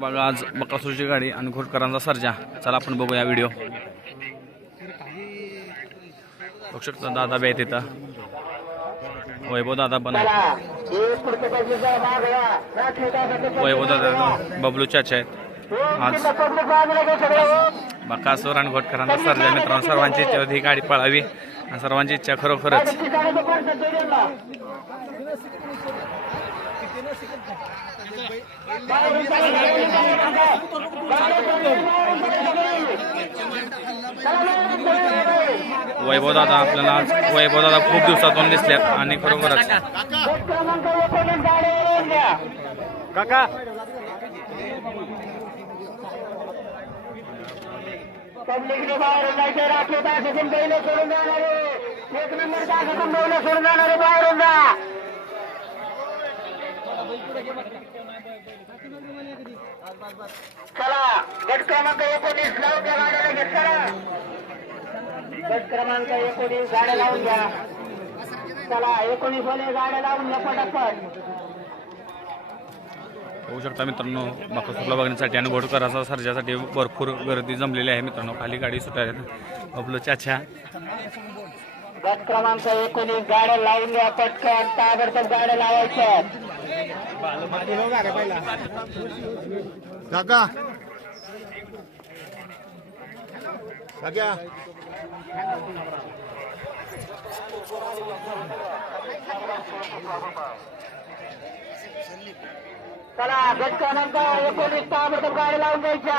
बघा आज बकासूरची गाडी आणि घोटकरांचा सर्जा. चला आपण बघूया व्हिडिओ. बघू शकता दादा बे तिथं. वैभव दादा पण आहे वैभव दादा बबलू चाचा आहेत. आज बकासूर आणि घोटकरांचा सर्जा. मित्रांनो सर्वांची इच्छा ही गाडी पळावी आणि सर्वांची इच्छा खरोखरच. वैभवदादा आपल्याला आज खूप दिवसातून दिसल्यात आणि खरोखरच. काका. एक नंबर सोडून जाणारे बाहेरून जा चला गट क्रमांक एकोणीस लावून द्या गाड्याला घेत करा गट क्रमांक एकोणीस गाड्या लावून घ्या चला एकोणीस वाले गाड्या लावून घ्या पटापट. होऊ शकता मित्रांनो बकासूरला बघण्यासाठी आणि घोटकरांचा सर्जासाठी भरपूर गर्दी जमलेली आहे मित्रांनो. खाली गाडी सुटायला बबलू चाचा. गट क्रमांक एकोणीस गाड्या लावून द्या पटकन. ताबडतोब गाड्या लावायच्या. काका. काका. चला गट क्रमांक एकोणीस ताबडतोब गाडी लावून द्यायच्या